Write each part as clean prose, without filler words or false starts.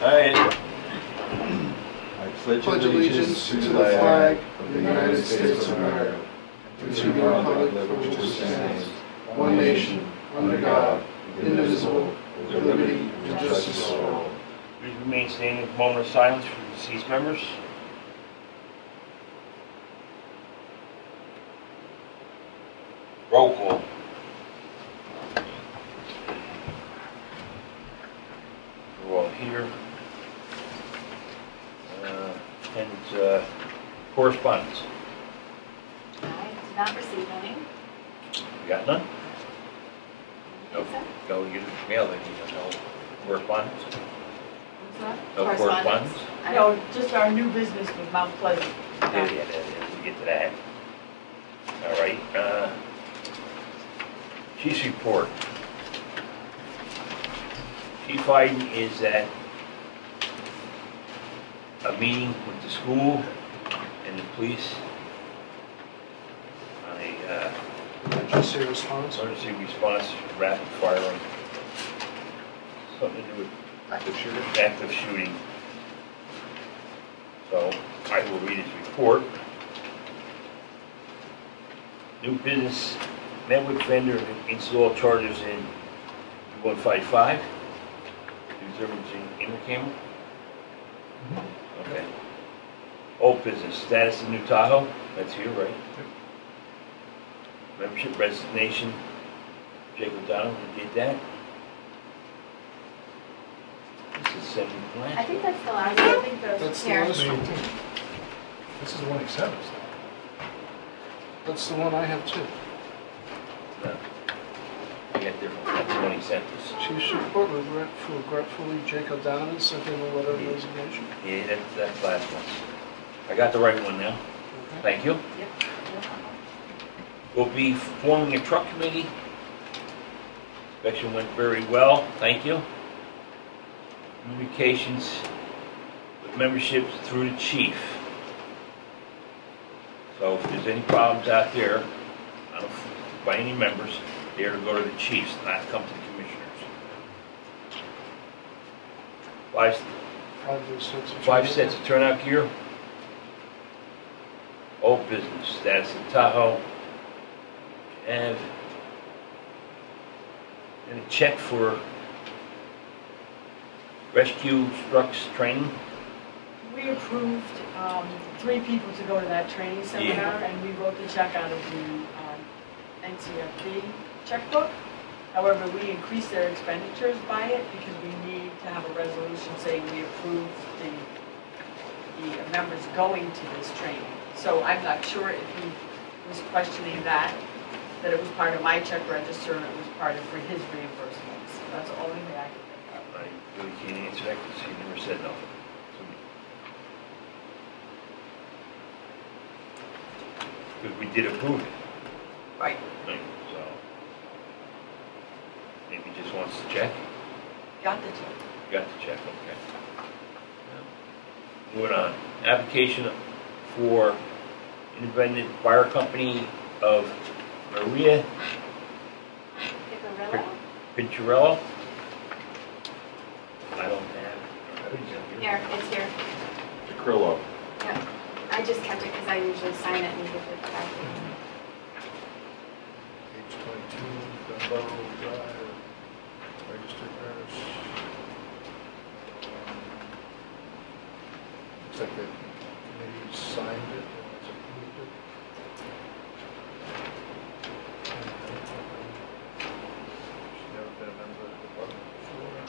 All right. I pledge allegiance to the flag of the United States of America, and to the republic for which it stands, one nation, under God, indivisible, with liberty and justice for all. Please remain standing for a moment of silence for deceased members. Roll call. We're all here. And correspondence. I did not receive any. You got none? No. No, you didn't mail it, you know, no correspondence? No correspondence? No, just our new business with Mount Pleasant. Yeah, we get to that. All right, Chief's report. Chief Iden is at a meeting with the school and the police on a Emergency response. emergency response rapid firing. Something to do with active shooting. So I will read his report. New business, met with vendor, install chargers in 155. Use camera. Okay. Old business, status of New Tahoe, that's here, right? Membership resignation, Jacob Donovan did that. This is 7 I plan. think that's the last one. I think those That's the here. last one. This is the one he sent us. That's the one I have too. No. I got different, that's the one he sent us. Chief's report, regretfully, Jacob Donovan sent in a letter of resignation. Yeah, that's the last one. I got the right one now. Thank you. Yep. We'll be forming a truck committee. Inspection went very well, thank you. Communications with memberships through the chief. So if there's any problems out there, I don't, by any members, they're to go to the chiefs, not come to the commissioners. Five sets of turnout gear. Old business, status of Tahoe. And a check for rescue trucks training. We approved 3 people to go to that training seminar, and we wrote the check out of the NCFD checkbook. However, we increased their expenditures by it because we need to have a resolution saying we approve the members going to this training. So I'm not sure if he was questioning that it was part of my check register and it was part of for his reimbursements. That's the only thing I can think of. I really can't answer that because he never said nothing. Because we did approve it. Right. Right, so maybe he just wants to check. Got the check. Got the check, okay. Moving on. Application for independent fire company of Maria Pinturello. I don't have. Here, it's here. Crillo. Yeah. I just kept it because I usually sign it and give it back. Page 22, Dunbar Drive, registered nurse. Looks like the committee signed it and it's approved it. She's never been a member of the department before.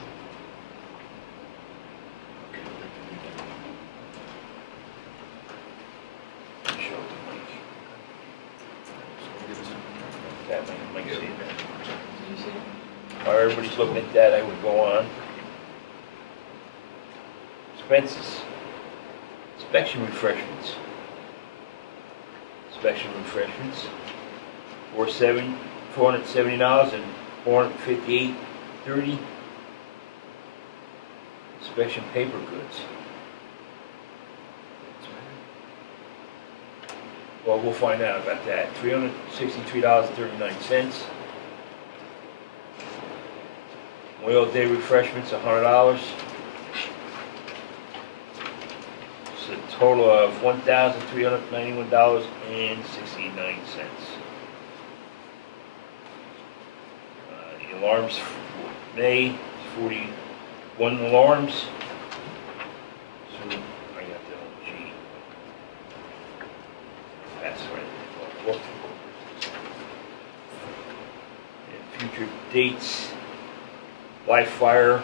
Show it to Mike. That Mike see that. Did you see it? While everybody's looking at that, I would go on. Expenses. Inspection refreshments. Inspection refreshments. $470 and $458.30. Inspection paper goods. Well, we'll find out about that. $363.39. Memorial Day refreshments, $100. total of $1,391.69. The alarms for May is 41 alarms. So I got the G. That's right. And future dates: live fire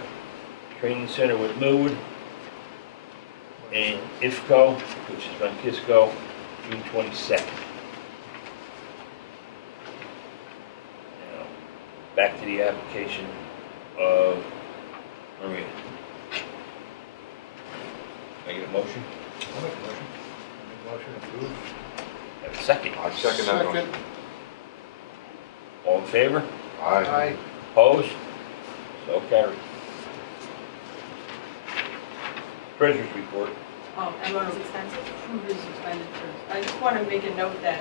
training center with Mood and IFCO, which is on Kisco, June 22nd. Now, back to the application of Maria. Can I get a motion? I'll make a motion. Make a motion to approve. Have a second? I second that motion. Second. All in favor? Aye. Opposed? So carried. Treasurer's report. I'm going to Expensive. approve his expenditures. I just want to make a note that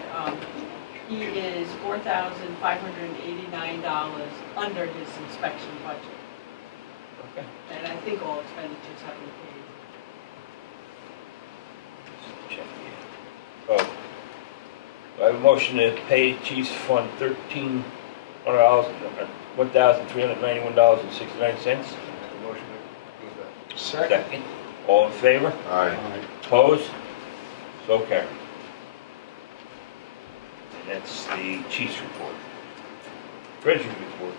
he is $4,589 under his inspection budget. Okay. And I think all expenditures have been paid. Check here. Oh. Do I have a motion to pay Chiefs Fund $1,391.69. Make a motion to approve that. Second. All in favor? Aye. Opposed? So carried. And that's the Chiefs report. Treasurer's report.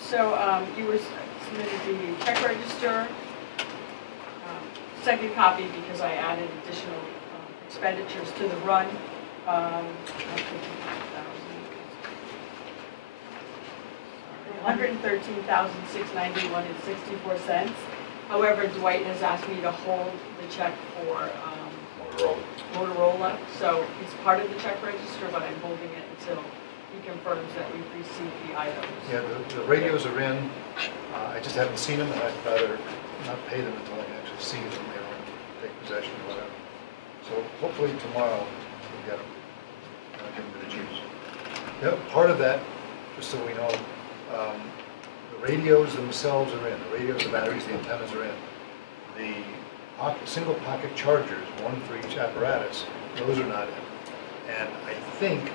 So you were submitted the check register, second copy because I added additional expenditures to the run. $113,691.64. However, Dwight has asked me to hold the check for Motorola, so it's part of the check register, but I'm holding it until he confirms that we've received the items. Yeah, the radios are in. I just haven't seen them, and I'd rather not pay them until I can actually see them there and take possession or whatever. So hopefully tomorrow we'll get them. And I'll give them to the chiefs. Yeah, part of that, just so we know, the radios themselves are in. The radios, the batteries, the antennas are in. The single pocket chargers, one for each apparatus, those are not in. And I think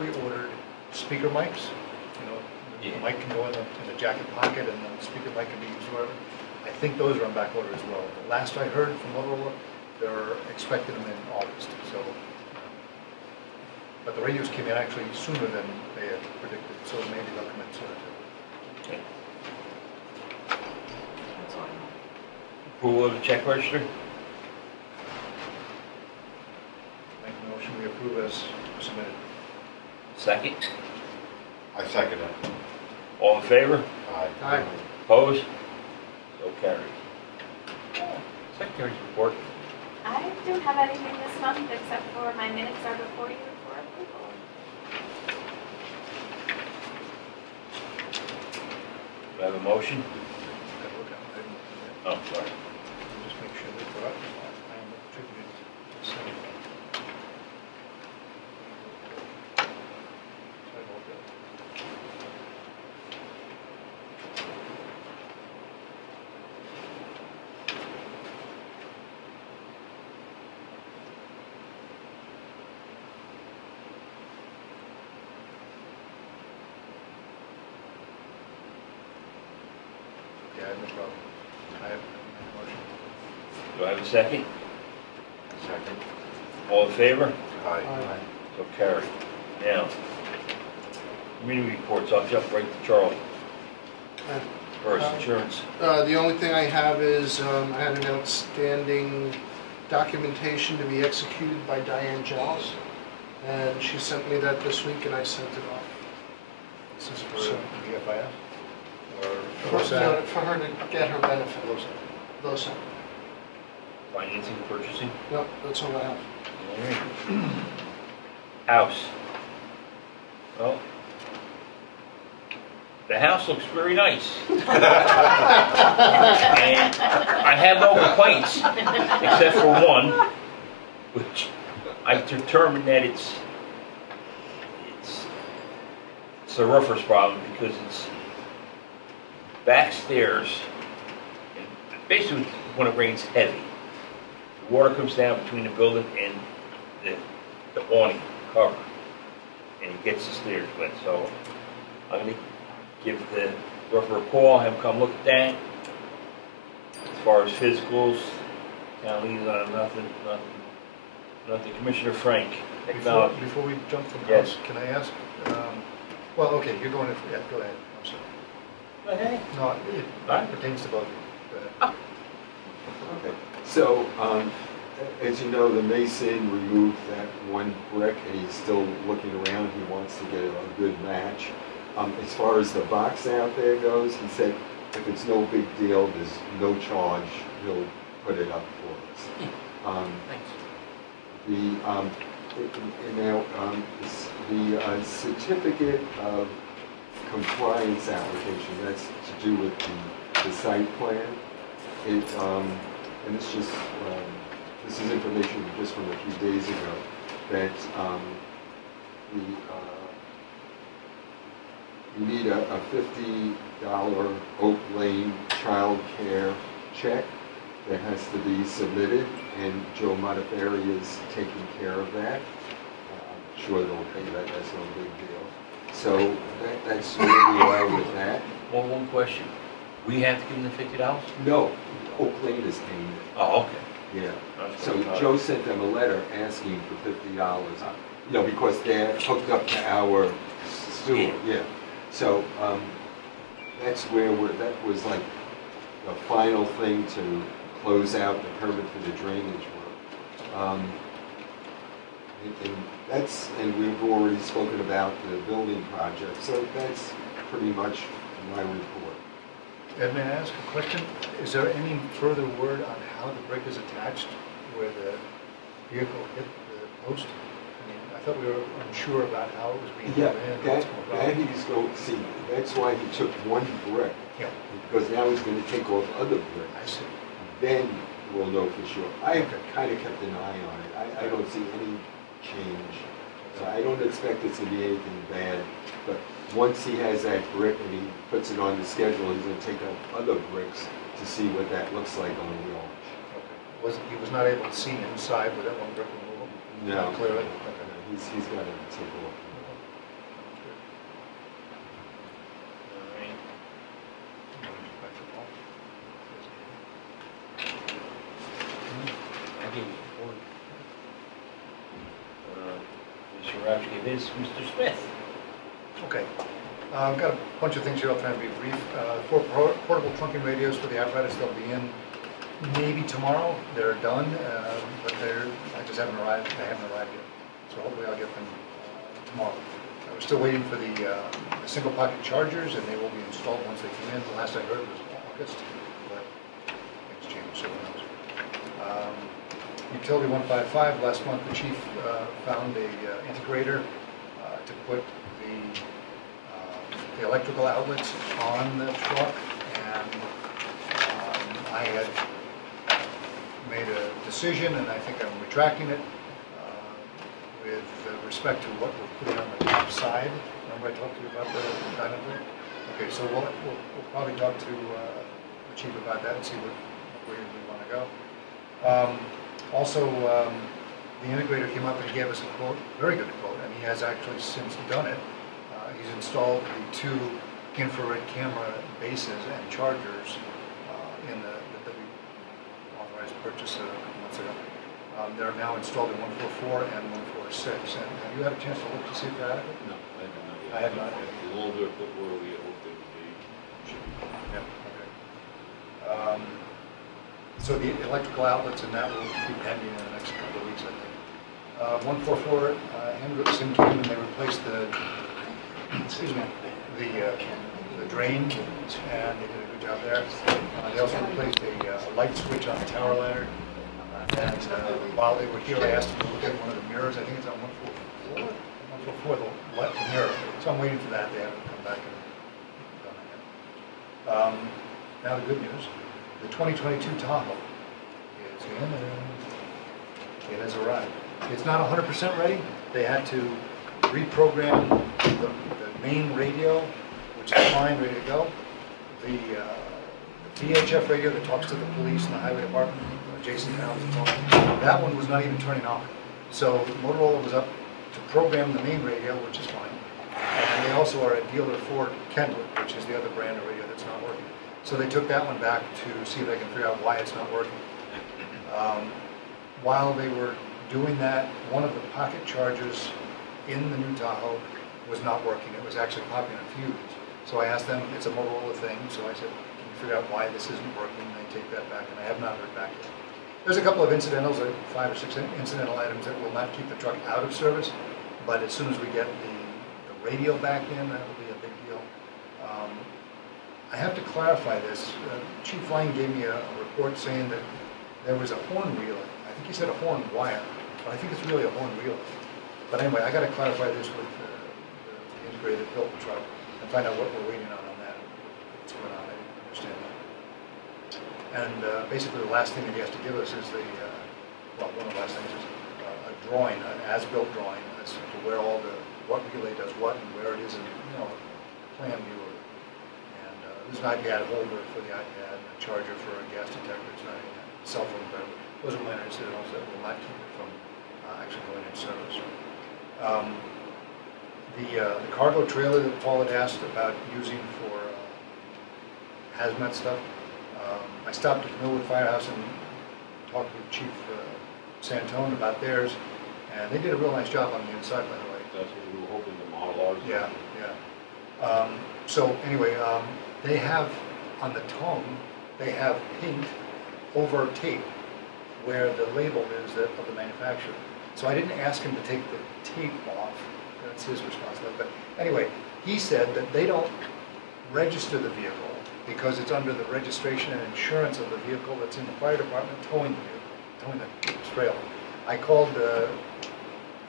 we ordered speaker mics. You know, the mic can go in the jacket pocket, and then the speaker mic can be used wherever. I think those are on back order as well. The last I heard from Motorola, they're expecting them in August. So, but the radios came in actually sooner than they had predicted, so maybe they'll come in sooner too. Okay. That's all I know. Approval of the check register. Make a motion we approve as submitted. Second. I second it. All in favor? Aye. Opposed? So carried. Secretary's report. I don't have anything this month except for my minutes are before you for approval. Do I have a motion? Gotta look at it. Oh, sorry. Just make sure that we're up. I am attributed to same. Yeah, I have no problem. I have a motion. Do I have a second? Second. All in favor? Aye. So carried. Now, community reports. I'll jump right to Charlie. First, insurance. The only thing I have is I had an outstanding documentation to be executed by Diane Giles, and she sent me that this week, and I sent it off. This is for BFIS? For, Or OSAP? for her to get her benefit. Those. Financing, purchasing. No, that's all I have. All right. House. Well, the house looks very nice. And I have no complaints, except for one, which I've determined that it's a roofer's problem, because it's backstairs, and basically when it rains heavy, water comes down between the building and the awning cover, and he gets the stairs wet. So I'm gonna give the roofer a call, have him come look at that. As far as physicals, town leads on nothing. Commissioner Frank, technology. Before we jump from Yes. house, can I ask, well, okay, you're going, yeah, go ahead, I'm sorry. Okay. No, Right. it pertains to both of you, go ahead. Okay, so, as you know, the mason removed that one brick, and he's still looking around, he wants to get a good match. As far as the box out there goes, he said, if it's no big deal, there's no charge, he'll put it up for us. The certificate of compliance application, that's to do with the site plan. And it's just, this is information just from a few days ago, that you need a $50 Oak Lane child care check that has to be submitted, and Joe Modafferi is taking care of that. I'm sure they'll pay that, that's no big deal. So that's where we are with that. One question. We have to give them the $50? No, Oak Lane is paying it. Oh, okay. Yeah. That's So what I thought. Joe sent them a letter asking for $50, you know, because they're hooked up to our sewer, yeah. So, that's where that was like the final thing to close out the permit for the drainage work. And we've already spoken about the building project, so that's pretty much my report. Ed, may I ask a question? Is there any further word on how the brick is attached where the vehicle hit the post? I mean, I thought we were unsure about how it was being Yeah, put in. that he's going, see, that's why he took one brick, Yeah, because now he's gonna take off other I bricks. see. Then we'll know for sure. I Okay. kind of kept an eye on it. I don't see any change. So I don't expect it's gonna be anything bad, but once he has that brick and he puts it on the schedule, he's gonna take out other bricks to see what that looks like on the launch. Okay. He was not able to see inside with that one brick removal? No. Clearly? Okay. He's gotta take off. I gave you a report. Mr. Rogers gave his, Mr. Smith. Okay. I've got a bunch of things here, I'll try and be brief. 4 portable trunking radios for the apparatus, they'll be in maybe tomorrow. They're done, but I just haven't arrived, they haven't arrived yet. So hopefully I'll get them tomorrow. We're still waiting for the single pocket chargers, and they will be installed once they come in. The last I heard was August, but things change, so who knows. Utility 155, last month the chief found a integrator to put the electrical outlets on the truck, and I had made a decision, and I think I'm retracting it with respect to what we're putting on the top side. Remember I talked to you about the dynamo? Okay, so we'll probably talk to the chief about that and see what way we want to go. Also, the integrator came up and he gave us a quote, very good quote, and he has actually since done it. He's installed the 2 infrared camera bases and chargers that we authorized purchase a couple months ago. They're now installed in 144 and 146. And have you had a chance to look to see if they're adequate? No, I have not yet. I have not. The older equipment where we hoped they would be, should be. Yeah, okay. So the electrical outlets and that will be pending in the next couple of weeks, I think. 144 Henderson came and they replaced the drain, and they did a good job there. They also replaced a light switch on the tower ladder. And while they were here, I asked them to look at one of the mirrors. I think it's on 144. 144, the mirror. So I'm waiting for that. They haven't come back and done it yet. Now the good news. The 2022 Tahoe is in and it has arrived. It's not 100% ready. They had to reprogram the main radio, which is fine, ready to go. The VHF radio that talks to the police and the highway department Jason Towns' phone. That one was not even turning on. So Motorola was up to program the main radio, which is fine. And they also are a dealer for Kendall, which is the other brand of radio that's not working. So they took that one back to see if they can figure out why it's not working. While they were doing that, one of the pocket chargers in the new Tahoe was not working. It was actually popping a fuse. So I asked them, it's a Motorola thing, so I said, can you figure out why this isn't working? And they take that back, and I have not heard back yet. There's a couple of incidentals, like 5 or 6 incidental items that will not keep the truck out of service, but as soon as we get the radio back in, that will be a big deal. I have to clarify this. Chief Lang gave me a report saying that there was a horn relay. I think he said a horn wire, but I think it's really a horn relay. But anyway, I got to clarify this with the integrated that built the truck and find out what we're waiting on that. What's going on? I didn't understand that. And basically, the last thing that he has to give us is the well, one of the last things is a drawing, an as-built drawing as to where all the what relay does what and where it is in plan view of it. And there's an iPad holder for the iPad, a charger for a gas detector. It's not even a cell phone, but those are minor incidentals that will not keep it from actually going in service. The cargo trailer that Paul had asked about using for hazmat stuff, I stopped at the Millwood Firehouse and talked with Chief Santone about theirs, and they did a real nice job on the inside, by the way. That's what we were hoping to model ours. Yeah, yeah. So anyway, they have, on the tongue, they have paint over tape where the label is that of the manufacturer. So I didn't ask him to take the tape off. That's his responsibility. But anyway, he said that they don't register the vehicle because it's under the registration and insurance of the vehicle that's in the fire department towing the vehicle, towing the trailer. I called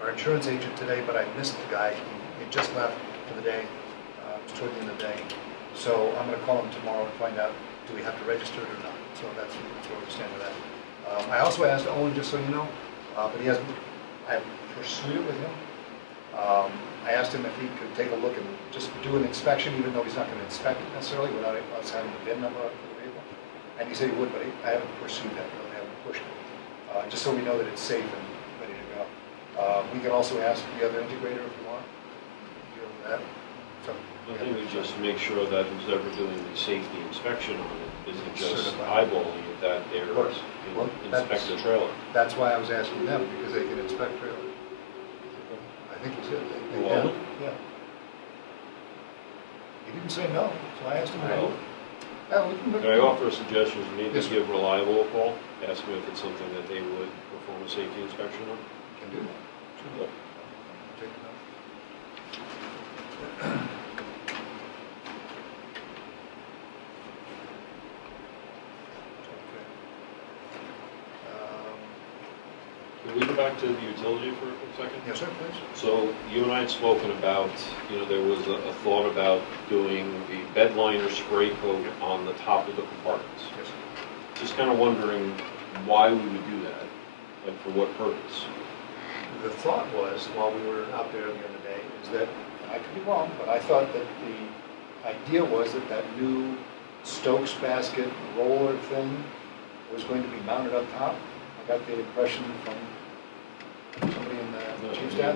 our insurance agent today, but I missed the guy. He just left for the day. It was toward the end of the day. So I'm going to call him tomorrow and find out, do we have to register it or not? So that's where we stand with that. I also asked Owen, just so you know, but he hasn't, I haven't pursued it with him. I asked him if he could take a look and just do an inspection, even though he's not going to inspect it necessarily without us having the VIN number for the vehicle. And he said he would, but I haven't pursued that, really. I haven't pushed it. Just so we know that it's safe and ready to go. We can also ask the other integrator if you want to deal with that. So, I think we just make sure that who's ever doing the safety inspection on it isn't just eyeballing it, that they're inspect the trailer. That's why I was asking them, because they can inspect trailers. I think he said they can. Yeah. He didn't say no, so I asked him no. Can I offer a suggestion? Maybe give Reliable a call, ask them if it's something that they would perform a safety inspection on. Can do that. Sure. Take it up. Can we go back to the utility for a quick second? Yes, sir, please. So you and I had spoken about, there was a thought about doing the bed liner spray coat on the top of the compartments. Yes. Just kind of wondering why we would do that, and for what purpose. The thought was, while we were out there the other day, is that, and I could be wrong, but I thought that the idea was that that new Stokes basket roller thing was going to be mounted up top. I got the impression from somebody in the chief staff.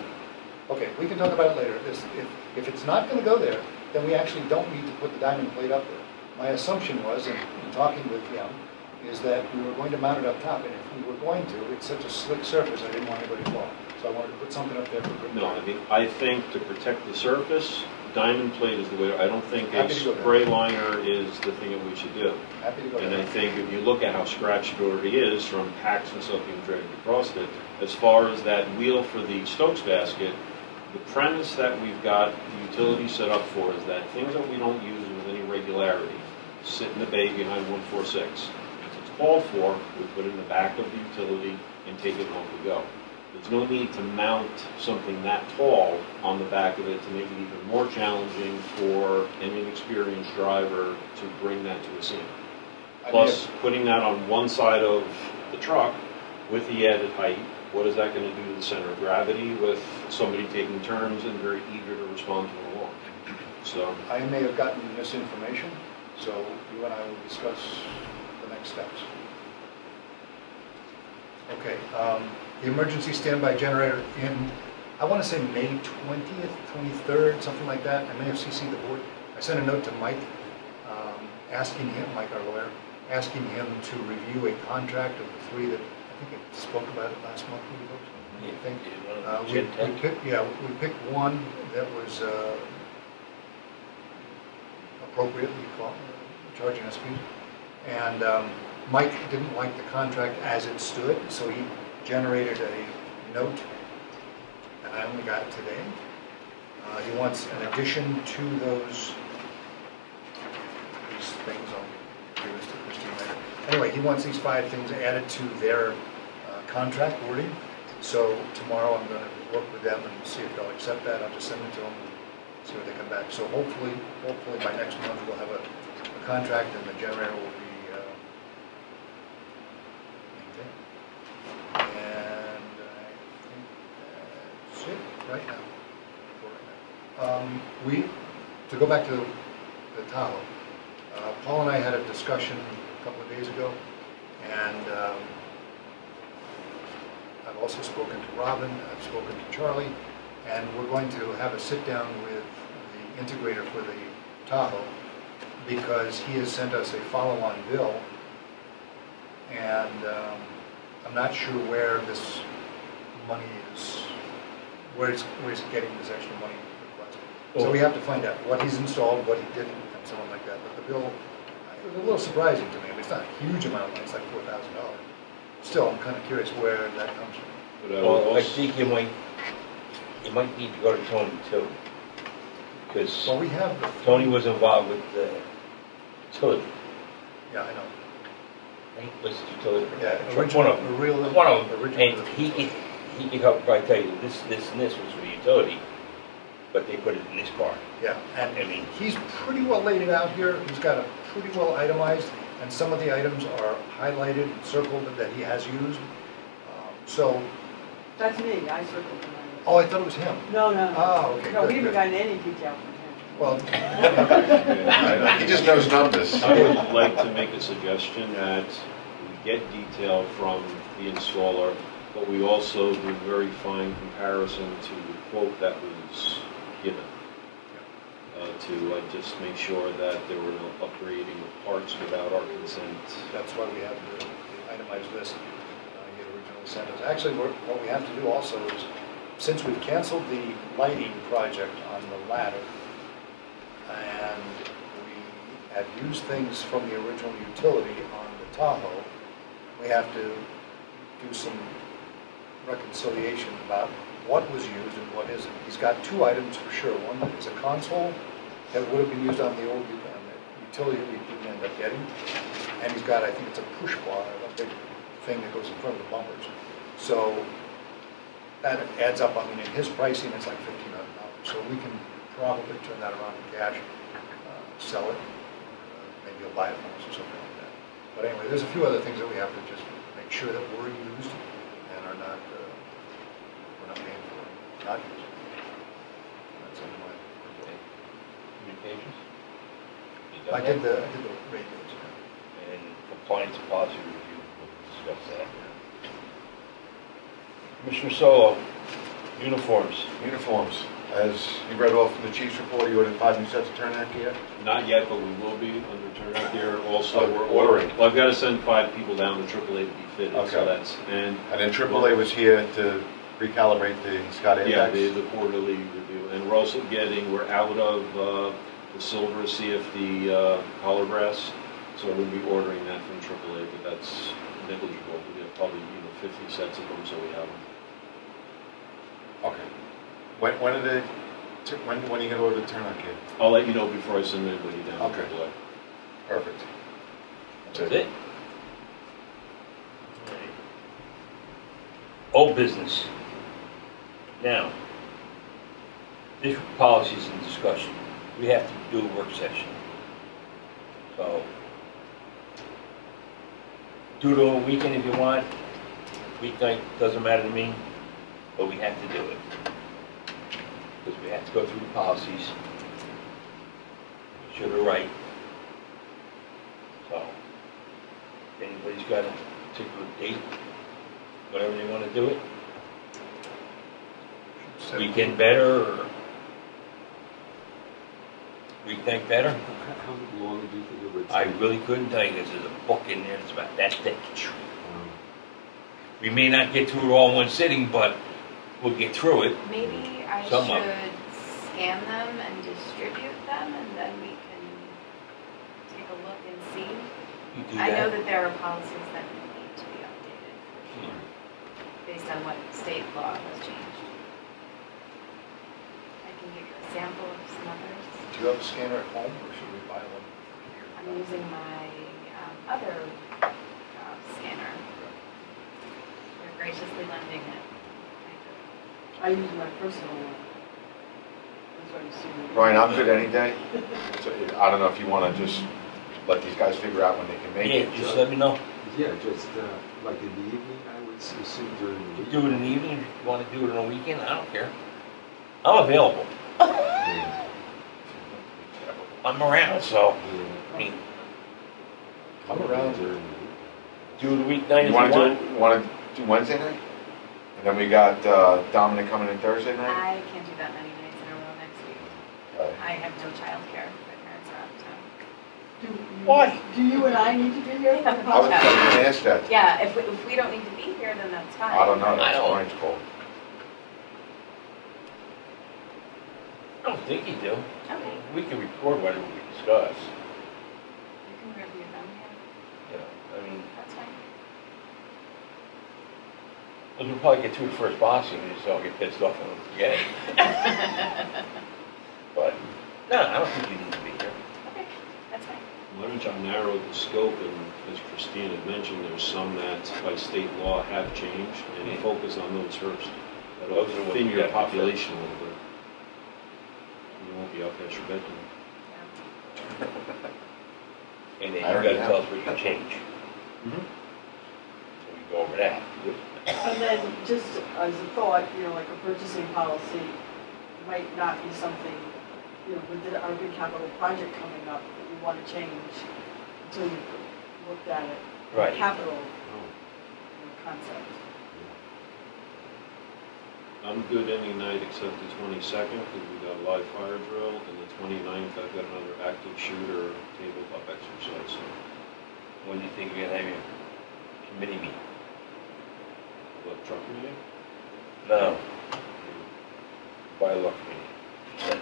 Okay, we can talk about it later. If it's not going to go there, then we actually don't need to put the diamond plate up there. My assumption was, in talking with him, is that we were going to mount it up top, and if we were going to, it's such a slick surface, I didn't want anybody to fall. So I wanted to put something up there for grip. No, I think to protect the surface, diamond plate is the way. I don't think Happy a to go there. spray liner is the thing that we should do. Happy to go And there. I think if you look at how scratched it already is from packs and stuff being dragged across it, as far as that wheel for the Stokes basket, the premise that we've got the utility set up for is that things that we don't use with any regularity sit in the bay behind 146. If it's called for, we put it in the back of the utility and take it home to go. There's no need to mount something that tall on the back of it to make it even more challenging for an inexperienced driver to bring that to a scene. Plus, putting that on one side of the truck with the added height, what is that going to do to the center of gravity with somebody taking turns and very eager to respond to an alarm? So I may have gotten misinformation, so you and I will discuss the next steps. Okay, the emergency standby generator in, I want to say May 20th, 23rd, something like that. I may have CC'd the board. I sent a note to Mike, asking him, Mike our lawyer, asking him to review a contract of the three that, I think I spoke about it last month, we folks. I think. We picked one that was appropriately charging us fees. And Mike didn't like the contract as it stood, so he generated a note, and I only got it today. He wants an addition to these things. I'll give this to Christine later. Anyway, he wants these 5 things added to their contract wording. So tomorrow I'm going to work with them and see if they'll accept that. I'll just send it to them and see what they come back. So hopefully by next month we'll have a contract and the generator will be maintained. And I think that's it right now. To go back to the Tahoe, Paul and I had a discussion a couple of days ago, and I've also spoken to Robin, I've spoken to Charlie, and we're going to have a sit-down with the integrator for the Tahoe, because he has sent us a follow-on bill, and I'm not sure where this money is, where he's getting this extra money requested. So we have to find out what he's installed, what he didn't, and so on like that. But the bill, it was a little surprising to me. I mean, it's not a huge amount of money, it's like $4,000. Still, I'm kind of curious where that comes from. Well, I think you might need to go to Tony too. Because Well, we have, Tony was involved with the utility. yeah, I know. I think it was the utility. Yeah, One of them. original. And he could help probably tell you this, and this was for the utility, but they put it in this car. Yeah, and I mean, he's pretty well laid it out here. He's got it pretty well itemized, and some of the items are highlighted and circled that he has used. So, That's me, I circled the money. oh, I thought it was him. No, no. Oh, okay, No, good, we haven't good. gotten any detail from him. Well, He just knows numbers. I would like to make a suggestion that we get detail from the installer, but we also do very fine comparison to the quote that was given. To just make sure that there were no upgrading of parts without our consent. that's why we have the itemized list he had originally sent us. Actually, what we have to do also is, since we've canceled the lighting project on the ladder, and we had used things from the original utility on the Tahoe, we have to do some reconciliation about what was used and what isn't. He's got 2 items for sure. One is a console that would have been used on the old utility that we didn't end up getting. And he's got, I think it's a push bar, a big thing that goes in front of the bumpers. So that adds up, I mean, in his pricing, it's like $1,500. So we can probably turn that around in cash, sell it, maybe he'll buy it from us or something like that. But anyway, there's a few other things that we have to just make sure that were used and are not, we're not paying for, not used. That's in my report. communications? I did the radios. And compliance policy review, we'll discuss that. Commissioner Solo, uniforms. Uniforms. As you read off from the chief's report, you ordered 5 new sets of turnout gear? Not yet, but we will be under turnout gear. Also, Oh, we're ordering. Well, I've got to send 5 people down to AAA to be fitted, so Okay. that's, and And then AAA was here to recalibrate the Scott yeah, index? the quarterly review. And we're also we're out of the silver CFD collar brass, so we'll be ordering that from AAA, but that's negligible. We have probably 50 sets of them, so we have them. Okay. When are they, when are you going to order the turnout gear? I'll let you know before I send anybody down to Okay. AAA. Perfect. That's it. Old business. Now, this policy is in discussion. We have to do a work session. So, do it on a weekend if you want. Weeknight, doesn't matter to me, but we have to do it. Because we have to go through the policies. Make sure they're right. So, if anybody's got a particular date whatever they wanna do it. So- Weekend better, or weeknight better? How long do you think it would take? I really couldn't tell you, because there's a book in there that's about that thick. We may not get through it all in one sitting, but we'll get through it. Maybe I Some of should scan them and distribute them, and then we can take a look and see. You do I know that. that there are policies that need to be updated for sure, based on what state law has changed. I can give you a sample of some others. Do you have a scanner at home, or should we buy one here? I'm using my other scanner. You're graciously lending it. I use my personal one. That's why you see me. Brian, I'm good any day. So I don't know if you want to just let these guys figure out when they can make Yeah, it. just let me know. Yeah, just like in the evening, I would assume during the You week. do it in the evening, if you wanna do it on a weekend, I don't care. I'm available. Yeah. I'm around, so, I mean, I'm around. During the week. do the weeknight if You you want want. to do Wednesday night? And then we got Dominic coming in Thursday night? I can't do that many nights in a row next week. Okay. I have no childcare. My parents are out of town. Why? Do you and I need to be here? We have a I was podcast. going to ask that. Yeah, if we don't need to be here, then that's fine. I don't know, I that's don't- Brian's call. I don't think you do. Okay, We can record whatever we discuss, you can review them, yeah, you know, I mean, that's fine. we'll probably get through the first boxing, and just don't get pissed off and forget it. But, no, I don't think you need to be here. Okay, that's fine. Why don't you narrow the scope, and as Christine had mentioned, there's some that by state law have changed, and you focus on those first. That'll Those are the ones thin we your got. population a little bit. You won't be out past your bedroom. And then I you already gotta have. tell us what you change. Mhm. So we go over that. And then just as a thought, you know, like a purchasing policy might not be something, you know, with our big capital project coming up that we want to change until you've looked at it. Right. Capital Oh, concept. I'm good any night except the 22nd, because we got a live fire drill, and the 29th, I've got another active shooter tabletop exercise, so. When do you think we're gonna have your committee meeting? What, truck meeting? No. Bylaw committee.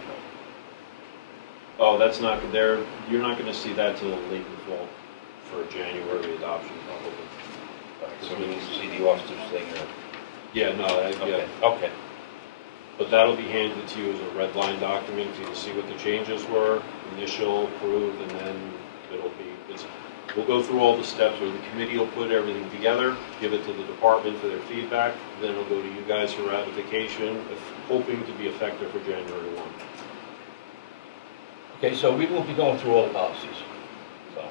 Oh, that's not, you're not gonna see that till late in the fall for January adoption, probably. So we need to see the officers thing, or? Yeah, no, Okay, yeah, okay. but that'll be handed to you as a red line document for you to see what the changes were, initial, approved, and then we'll go through all the steps where the committee will put everything together, give it to the department for their feedback, then it'll go to you guys for ratification, hoping to be effective for January 1. Okay, so we won't be going through all the policies, so.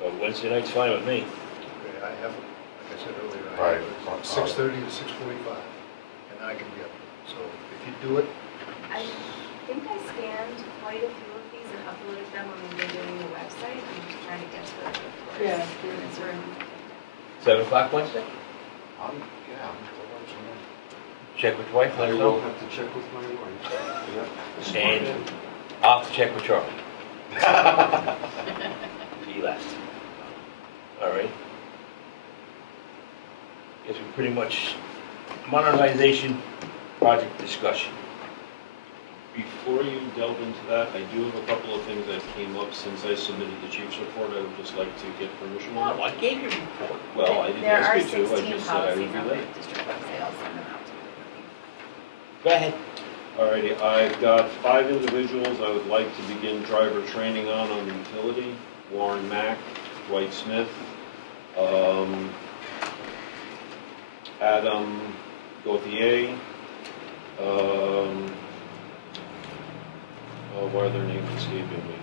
So Wednesday night's fine with me. Okay, I have, like I said earlier, I Right. have 6:30 to 6:45, and I can be up. So if you do it, I think I scanned quite a few of these and uploaded them when we were doing the website. I'm just trying to get to the Yeah. this room. 7 o'clock Wednesday? I'm still watching that. Check with your wife, let I us will know. have to check with my wife. Yeah. And I'll have to check with Charlie. He left. All right. Guess we pretty much, modernization project discussion. Before you delve into that, I do have a couple of things that came up since I submitted the chief's report. I would just like to get permission on. No, I gave you a report. Well, I didn't There are ask you to, I 16 just said I policies would be on late. the district website. I'll send them out to you. Go ahead. Alrighty, I've got 5 individuals I would like to begin driver training on the utility. Warren Mack, Dwight Smith, Adam Gauthier, why are their names escaping me?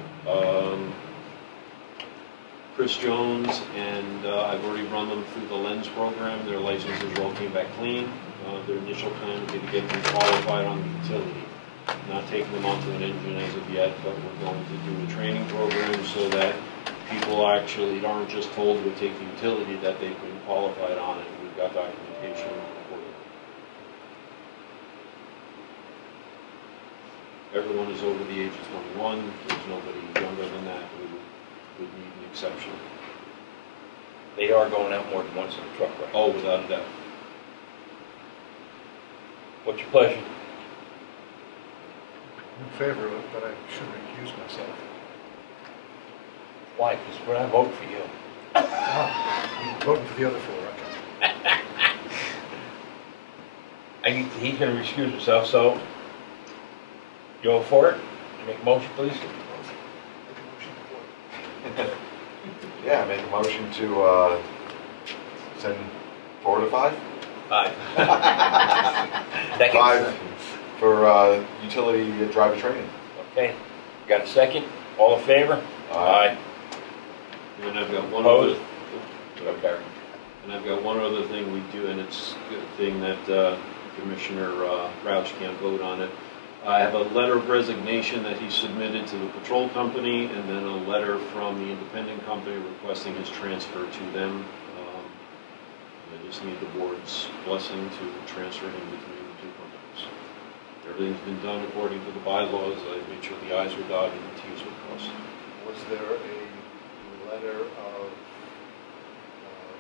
Chris Jones, and I've already run them through the LENS program. Their licenses all came back clean. Their initial plan would be to get them qualified on the utility. Not taking them onto an engine as of yet, but we're going to do a training program so that people actually aren't just told to take the utility that they've been qualified on it. We've got documentation for it. Everyone is over the age of 21. There's nobody younger than that who would need an exception. They are going out more than once in a truck, right? Oh, without a doubt. What's your pleasure? I'm in favor of it, but I should recuse myself. Why? Because we're not voting for you. Oh, I'm voting for the other four, okay. He's gonna excuse himself, so you all for it? Make a motion, please. Yeah, make a motion to send 4 to 5? Aye. Second? 5 for utility driver training. Okay. Got a second? All in favor? Aye. And I've got one Opposed? other. Okay. And I've got one other thing we do, and it's a good thing that Commissioner Rouch can't vote on it. I have a letter of resignation that he submitted to the patrol company, and then a letter from the independent company requesting his transfer to them. I just need the board's blessing to transfer him between the two companies. Everything's been done according to the bylaws. I made sure the I's were dotted and the T's were crossed. Was there a letter of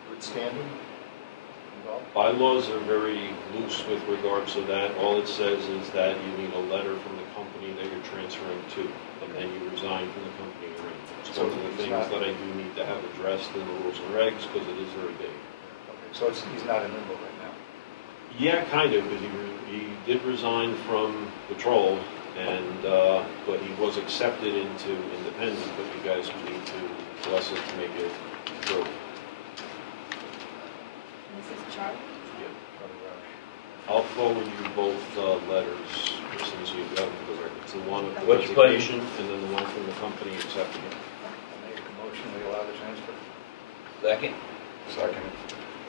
good standing involved? Bylaws are very loose with regards to that. All it says is that you need a letter from the company that you're transferring to, and then you resign from the company you're in. It's one of the things that I do need to have addressed in the rules and regs, because it is very big. Okay, so he's not in limbo right now? Yeah, kind of, because he did resign from patrol, and but he was accepted into independent, but you guys would need to bless it to make it through. This is Charlie? I'll forward you both letters as soon as you have them for the record. It's the one of What's your pleasure? resignation and then the one from the company accepting it. I make a motion, we allow the transfer. Second? Second.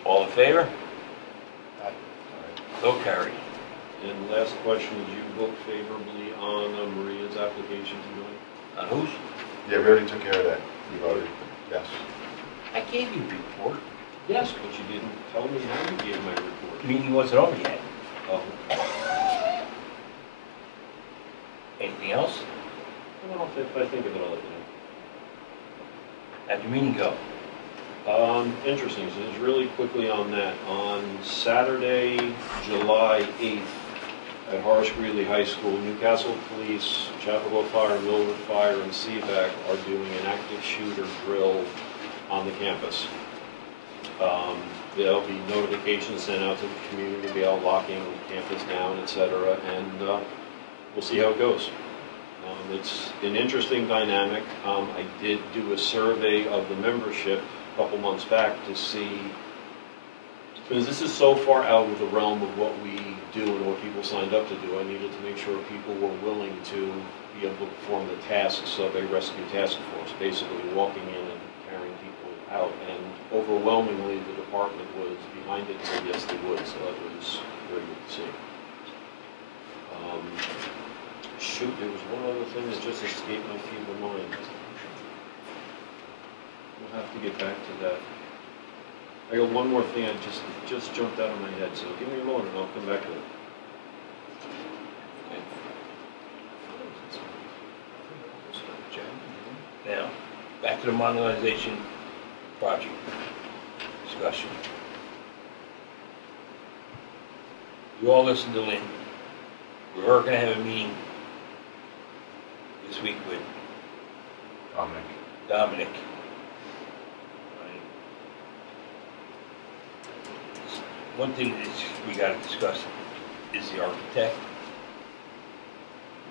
All in favor? Aye. So carried. And last question, did you vote favorably on Maria's application to join? On whose? Yeah, we already took care of that. You voted. Yes. I gave you a report. Yes, but you didn't tell me how you gave my report. Meeting wasn't over yet. Oh. Anything else? Well, if I think of it, I'll let you How'd your meeting go? know. Interesting, so just really quickly on that. On Saturday, July 8th, at Horace Greeley High School, Newcastle Police, Chapel Fire, Millwood Fire, and CVAC are doing an active shooter drill on the campus. There'll be notifications sent out to the community about locking campus down, etc., and we'll see how it goes. It's an interesting dynamic. I did do a survey of the membership a couple months back to see, because this is so far out of the realm of what we do and what people signed up to do, I needed to make sure people were willing to be able to perform the tasks of a rescue task force, basically walking in and carrying people out, and overwhelmingly the department was behind it and said yes they would, so that was very good to see. Shoot, there was one other thing that just escaped my feeble mind. We'll have to get back to that. I got one more thing I just jumped out of my head, so give me a moment and I'll come back to it. Now, back to the modernization project discussion. You all listened to Lynn. We were going to have a meeting this week with Dominic. One thing that we got to discuss is the architect.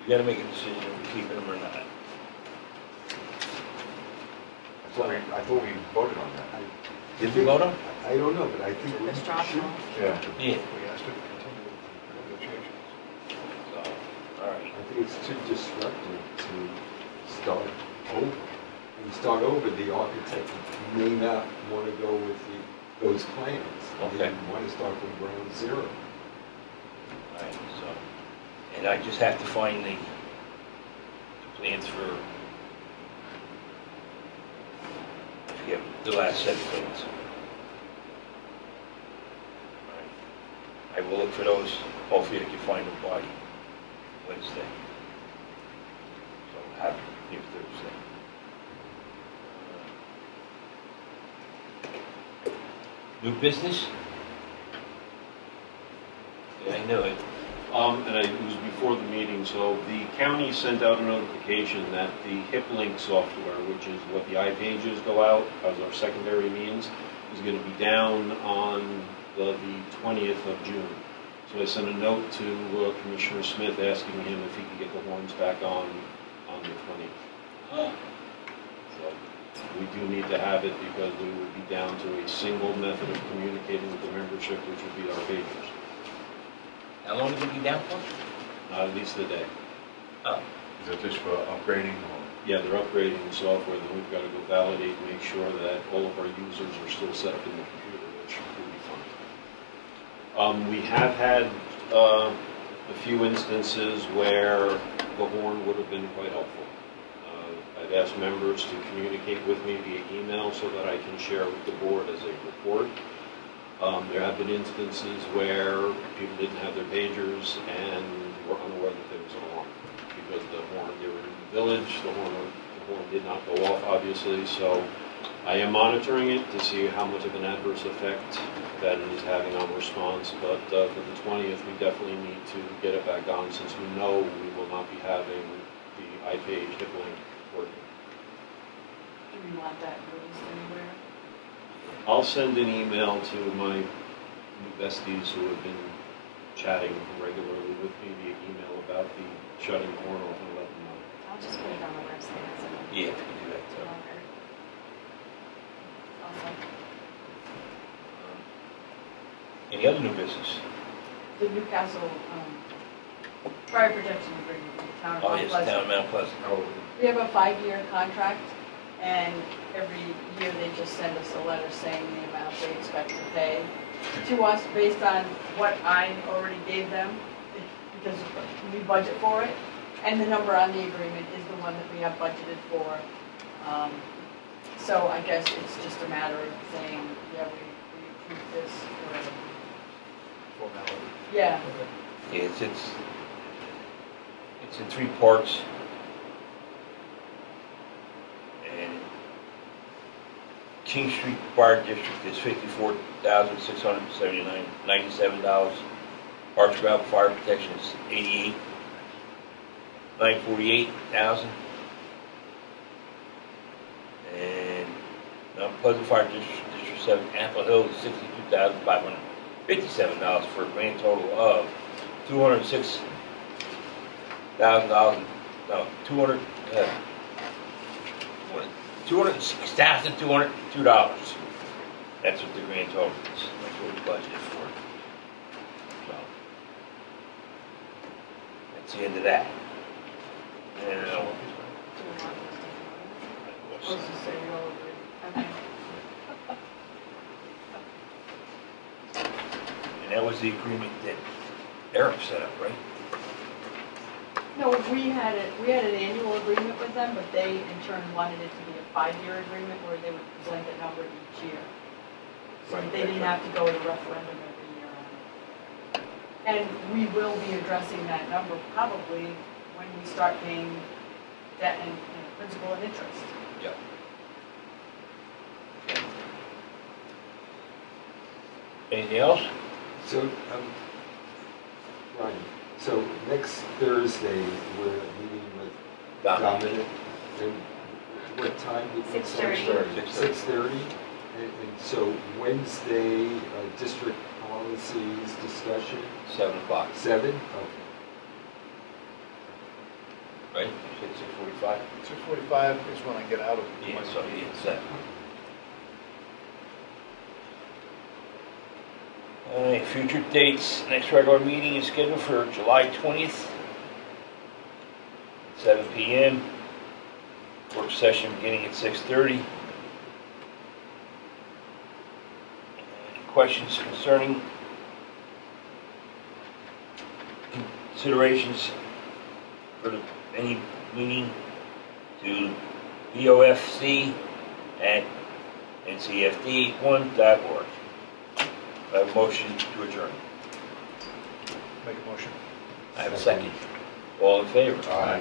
We got to make a decision if we're keeping him or not. I thought we voted on that. Did we vote on? I don't know, but I think we Let's drop should. them. Yeah. Yeah. We asked it to continue with the negotiations. So, all right. I think it's too disruptive to start over. When you start over, the architect may not want to go with those plans. Okay. They want to start from ground zero. All right, so, and I just have to find the plans for the last set of things. I will look for those, hopefully I can find them by Wednesday. So I'll have it here Thursday. New business? Yeah, I know it. And it was before the meeting, so the county sent out a notification that the Hiplink software, which is what the iPages go out as our secondary means, is going to be down on the 20th of June. So I sent a note to Commissioner Smith asking him if he could get the horns back on the 20th. So we do need to have it because we would be down to a single method of communicating with the membership, which would be our pagers. How long is it be down for? At least a day. Oh. Is that just for upgrading or? Yeah, they're upgrading the software, then we've got to go validate, make sure that all of our users are still set up in the computer, which will be fun. We have had a few instances where the horn would have been quite helpful. I've asked members to communicate with me via email so that I can share with the board as a report. There have been instances where people didn't have their pagers and were unaware that there was an alarm because they were in the village, the horn did not go off, obviously. So I am monitoring it to see how much of an adverse effect that it is having on response. But for the 20th, we definitely need to get it back on since we know we will not be having the iPage Hiplink working. Do we want that released anywhere? I'll send an email to my besties who have been chatting regularly with me via email about the shutting the horn off and let them know. I'll just put it on the website. So Yeah, if you can do that, so. Awesome. Any other new business? The Newcastle fire protection agreement with the town of Oh, Mount yes, Pleasant. down in Mount Pleasant. We have a 5-year contract, and every year they just send us a letter saying the amount they expect to pay to us based on what I already gave them, because we budget for it, and the number on the agreement is the one that we have budgeted for. So I guess it's just a matter of saying, yeah, we approve this, or, Formality. yeah. Yeah, it's in 3 parts. And King Street Fire District is $54,697. Arch Gravel Fire Protection is $88,948,000. And Mount Pleasant Fire District 7, Apple Hill is $62,557 for a grand total of $206,000. No, $206,202. That's what the grand total is. That's what we budgeted for. So that's the end of that. Now, Supposed to say we all agree. Okay. and that was the agreement that Eric set up, right? No, we had an annual agreement with them, but they in turn wanted it to be a 5-year agreement where they would present a number each year. So Right, they didn't have to go to referendum every year on it. And we will be addressing that number probably when we start paying debt and principal and interest. Yep. Anything else? So, Ryan, so next Thursday, we're meeting with Dominic, and what time did we say? 6:30. 6:30, and so Wednesday, district policies discussion, 7 o'clock, 7? Okay. right? You said 6:45? 6:45 is when I get out of Yeah, my so yeah, 7. All right, future dates. Next regular meeting is scheduled for July 20th, 7 p.m. Work session beginning at 6:30. Questions concerning considerations for any meeting to BOFC at NCFD1.org. I have a motion to adjourn. Make a motion. I have a second. All in favor? Aye.